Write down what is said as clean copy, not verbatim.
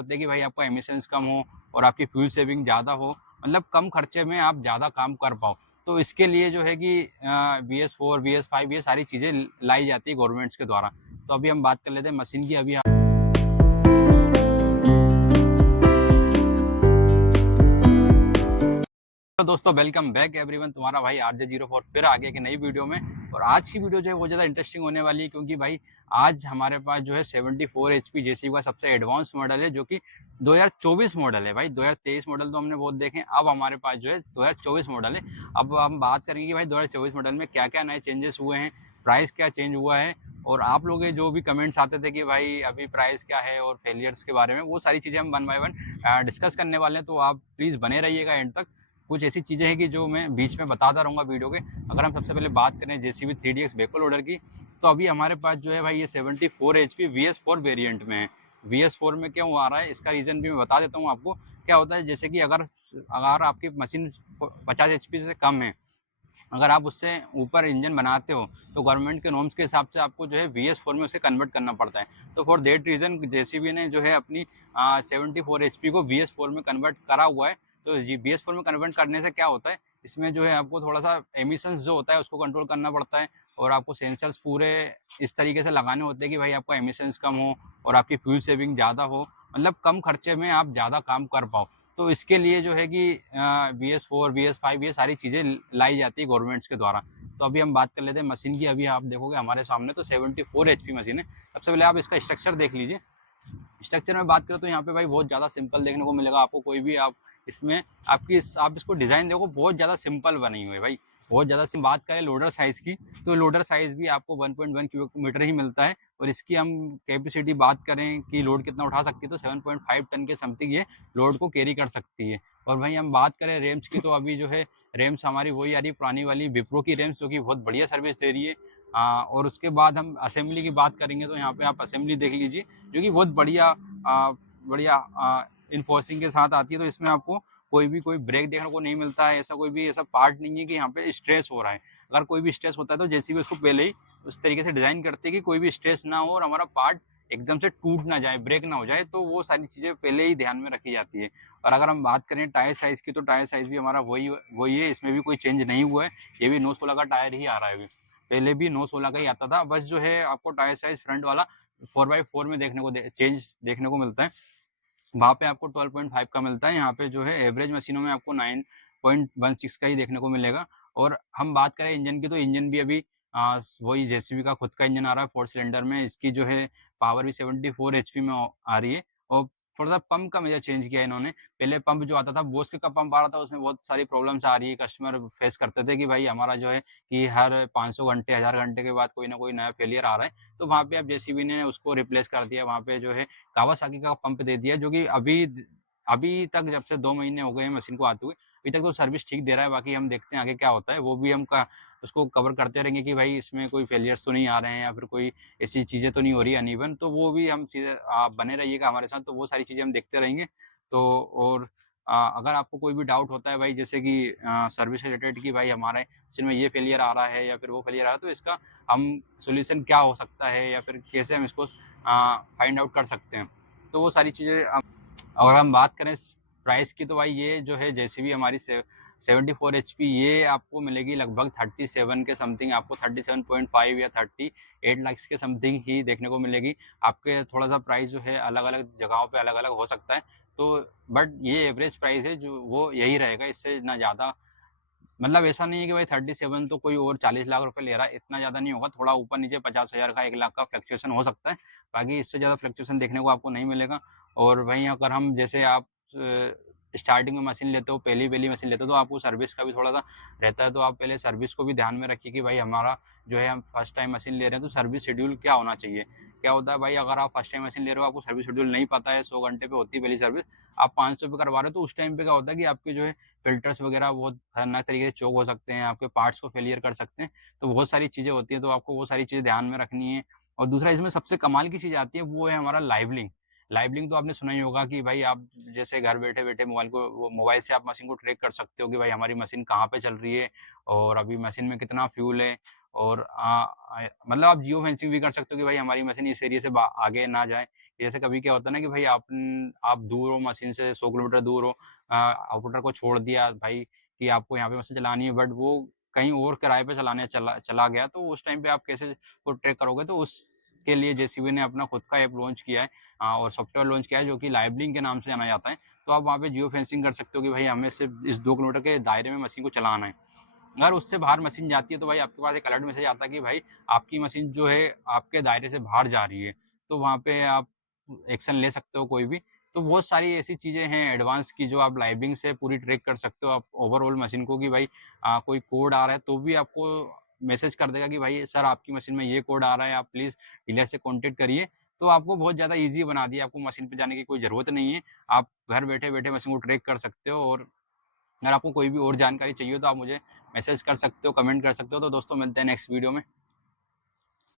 होते हैं कि भाई आपका एमिशंस कम हो और आपकी फ्यूल सेविंग ज़्यादा हो, मतलब कम खर्चे में आप ज़्यादा काम कर पाओ। तो इसके लिए जो है कि BS4, BS5 ये सारी चीज़ें लाई जाती है गवर्नमेंट्स के द्वारा। तो अभी हम बात कर लेते हैं मशीन की। अभी तो दोस्तों वेलकम बैक एवरीवन, तुम्हारा भाई RJ04 फिर आ गया एक नई वीडियो में। और आज की वीडियो जो है वो ज़्यादा इंटरेस्टिंग होने वाली है, क्योंकि भाई आज हमारे पास जो है 74 HP जेसीबी का सबसे एडवांस मॉडल है, जो कि 2024 मॉडल है। भाई 2023 मॉडल तो हमने बहुत देखे, अब हमारे पास जो है 2024 मॉडल है। अब हम बात करेंगे कि भाई 2024 मॉडल में क्या क्या नए चेंजेस हुए हैं, प्राइस क्या चेंज हुआ है, और आप लोग के जो भी कमेंट्स आते थे कि भाई अभी प्राइस क्या है और फेलियर्स के बारे में, वो सारी चीज़ें हम वन बाय वन डिस्कस करने वाले हैं। तो आप प्लीज़ बने रहिएगा एंड तक। कुछ ऐसी चीज़ें हैं कि जो मैं बीच में बताता रहूँगा वीडियो के। अगर हम सबसे पहले बात करें जेसीबी 3DX बैकहो लोडर की, तो अभी हमारे पास जो है भाई ये 74 HP VS4 वेरिएंट में है। VS4 में क्यों आ रहा है, इसका रीज़न भी मैं बता देता हूँ आपको। क्या होता है, जैसे कि अगर अगर आपकी मशीन 50 HP से कम है, अगर आप उससे ऊपर इंजन बनाते हो, तो गवर्नमेंट के नॉर्म्स के हिसाब से आपको जो है VS4 में उसे कन्वर्ट करना पड़ता है। तो फॉर दैट रीज़न जेसीबी ने जो है अपनी 74 HP को VS4 में कन्वर्ट करा हुआ है। तो जी VS4 में कन्वर्ट करने से क्या होता है, इसमें जो है आपको थोड़ा सा एमिशंस जो होता है उसको कंट्रोल करना पड़ता है, और आपको सेंसर्स पूरे इस तरीके से लगाने होते हैं कि भाई आपका एमिशंस कम हो और आपकी फ्यूल सेविंग ज़्यादा हो, मतलब कम खर्चे में आप ज़्यादा काम कर पाओ। तो इसके लिए जो है कि BS4, BS5 ये सारी चीज़ें लाई जाती है गवर्नमेंट्स के द्वारा। तो अभी हम बात कर लेते हैं मशीन की। अभी आप देखोगे हमारे सामने तो 74 HP मशीन है। सबसे पहले आप इसका स्ट्रक्चर देख लीजिए। स्ट्रक्चर में बात करें तो यहाँ पे भाई बहुत ज़्यादा सिंपल देखने को मिलेगा आपको। कोई भी आप इसमें आप इसको डिज़ाइन देखो, बहुत ज़्यादा सिंपल बनी हुई है भाई, बहुत ज़्यादा सिंपल। बात करें लोडर साइज़ की, तो लोडर साइज़ भी आपको 1.1 क्यूबिक मीटर ही मिलता है। और इसकी हम कैपेसिटी बात करें कि लोड कितना उठा सकती है, तो 7.5 टन के समथिंग ये लोड को कैरी कर सकती है। और भाई हम बात करें रेम्स की, तो अभी जो है रेम्स हमारी वही आ रही है पुरानी वाली विप्रो की रेम्स, जो कि बहुत बढ़िया सर्विस दे रही है। और उसके बाद हम असेंबली की बात करेंगे, तो यहाँ पे आप असेंबली देख लीजिए, जो कि बहुत बढ़िया इन्फोर्सिंग के साथ आती है। तो इसमें आपको कोई ब्रेक देखने को नहीं मिलता है, ऐसा कोई भी ऐसा पार्ट नहीं है कि यहाँ पे स्ट्रेस हो रहा है। अगर कोई भी स्ट्रेस होता है तो जेसीबी उसको पहले ही उस तरीके से डिज़ाइन करते हैं कि कोई भी स्ट्रेस ना हो और हमारा पार्ट एकदम से टूट ना जाए, ब्रेक ना हो जाए। तो वो सारी चीज़ें पहले ही ध्यान में रखी जाती है। और अगर हम बात करें टायर साइज़ की, तो टायर साइज़ भी हमारा वही है, इसमें भी कोई चेंज नहीं हुआ है। ये भी 916 का टायर ही आ रहा है अभी, पहले भी 916 का ही आता था। बस जो है आपको टायर साइज़ फ्रंट वाला 4x4 में चेंज देखने को मिलता है। वहाँ पे आपको 12.5 का मिलता है, यहाँ पे जो है एवरेज मशीनों में आपको 9.16 का ही देखने को मिलेगा। और हम बात करें इंजन की, तो इंजन भी अभी वही जेसीबी का खुद का इंजन आ रहा है 4 सिलेंडर में। इसकी जो है पावर भी 74 HP में आ रही है। और थोड़ा सा पंप का मेजर चेंज किया है इन्होंने। पहले पंप जो आता था बोस्क का पंप आ रहा था, उसमें बहुत सारी प्रॉब्लम्स आ रही है, कस्टमर फेस करते थे कि भाई हमारा जो है कि हर 500 घंटे 1000 घंटे के बाद कोई ना कोई नया फेलियर आ रहा है। तो वहाँ पे अब जेसीबी ने उसको रिप्लेस कर दिया, वहाँ पे जो है कावासाकी का पंप दे दिया, जो कि अभी अभी तक जब से 2 महीने हो गए हैं मशीन को आते हुए, अभी तक तो सर्विस ठीक दे रहा है। बाकी हम देखते हैं आगे क्या होता है, वो भी हम का उसको कवर करते रहेंगे कि भाई इसमें कोई फेलियर्स तो नहीं आ रहे हैं या फिर कोई ऐसी चीज़ें तो नहीं हो रही है अनइवन। तो वो भी हम चीज़ें, आप बने रहिएगा हमारे साथ, तो वो सारी चीज़ें हम देखते रहेंगे। तो और अगर आपको कोई भी डाउट होता है भाई, जैसे कि सर्विस रिलेटेड कि भाई हमारे मशीन में ये फेलियर आ रहा है या फिर वो फेलियर आ रहा है, तो इसका हम सॉल्यूशन क्या हो सकता है या फिर कैसे हम इसको फाइंड आउट कर सकते हैं, तो वो सारी चीज़ें। और हम बात करें प्राइस की, तो भाई ये जो है जेसीबी हमारी 74 HP ये आपको मिलेगी लगभग 37 के समथिंग, आपको 37.5 या 38 लाख के समथिंग ही देखने को मिलेगी। आपके थोड़ा सा प्राइस जो है अलग अलग जगहों पे अलग अलग हो सकता है, तो बट ये एवरेज प्राइस है जो वो यही रहेगा, इससे ना ज़्यादा। मतलब ऐसा नहीं है कि भाई 37 तो कोई और 40 लाख रुपए ले रहा है, इतना ज़्यादा नहीं होगा। थोड़ा ऊपर नीचे 50,000 का 1 लाख का फ्लक्चुएशन हो सकता है, बाकी इससे ज़्यादा फ्लक्चुएशन देखने को आपको नहीं मिलेगा। और वहीं अगर हम जैसे आप स्टार्टिंग में मशीन लेते हो, पहली मशीन लेते हो, तो आपको सर्विस का भी थोड़ा-सा रहता है। तो आप पहले सर्विस को भी ध्यान में रखिए कि भाई हमारा जो है हम फर्स्ट टाइम मशीन ले रहे हैं, तो सर्विस शेड्यूल क्या होना चाहिए। क्या होता है भाई, अगर आप फर्स्ट टाइम मशीन ले रहे हो, आपको सर्विस शेड्यूल नहीं पता है, 100 घंटे पे होती है पहली सर्विस, आप 500 पे करवा रहे हो, तो उस टाइम पे क्या होता है कि आपके जो है फ़िल्टर्स वगैरह बहुत खतरनाक तरीके से चोक हो सकते हैं, आपके पार्ट्स को फेलियर कर सकते हैं। तो बहुत सारी चीज़ें होती हैं, तो आपको वो सारी चीज़ें ध्यान में रखनी है। और दूसरा इसमें सबसे कमाल की चीज़ आती है, वो है हमारा लाइव लिंक। लाइव लिंक तो आपने सुना ही होगा कि भाई आप जैसे घर बैठे-बैठे मोबाइल से आप मशीन को ट्रैक कर सकते हो कि भाई हमारी मशीन कहाँ पे चल रही है और अभी मशीन में कितना फ्यूल है और मतलब आप जियो फेंसिंग भी कर सकते हो कि भाई हमारी मशीन इस एरिया से आगे ना जाए। जैसे कभी क्या होता है ना कि भाई आप दूर हो मशीन से, 100 किलोमीटर दूर हो, ऑपरेटर को छोड़ दिया भाई कि आपको यहाँ पे मशीन चलानी है, बट वो कहीं और किराए पे चलाने चला चला गया, तो उस टाइम पे आप कैसे वो ट्रैक करोगे? तो उसके लिए जेसीबी ने अपना खुद का ऐप लॉन्च किया है, और सॉफ्टवेयर लॉन्च किया है जो कि लाइवलिंक के नाम से जाना जाता है। तो आप वहाँ पे जियो फेंसिंग कर सकते हो कि भाई हमें सिर्फ इस 2 किलोमीटर के दायरे में मशीन को चलाना है। अगर उससे बाहर मशीन जाती है तो भाई आपके पास एक अलर्ट मैसेज आता है कि भाई आपकी मशीन जो है आपके दायरे से बाहर जा रही है। तो वहाँ पे आप एक्शन ले सकते हो कोई भी। तो बहुत सारी ऐसी चीज़ें हैं एडवांस की जो आप लाइविंग से पूरी ट्रैक कर सकते हो आप ओवरऑल मशीन को कि भाई कोई कोड आ रहा है तो भी आपको मैसेज कर देगा कि भाई सर आपकी मशीन में ये कोड आ रहा है, आप प्लीज़ डीलर से कॉन्टैक्ट करिए। तो आपको बहुत ज़्यादा ईज़ी बना दिया, आपको मशीन पे जाने की कोई ज़रूरत नहीं है। आप घर बैठे-बैठे मशीन को ट्रैक कर सकते हो, और अगर आपको कोई भी और जानकारी चाहिए तो आप मुझे मैसेज कर सकते हो, कमेंट कर सकते हो। तो दोस्तों मिलते हैं नेक्स्ट वीडियो में।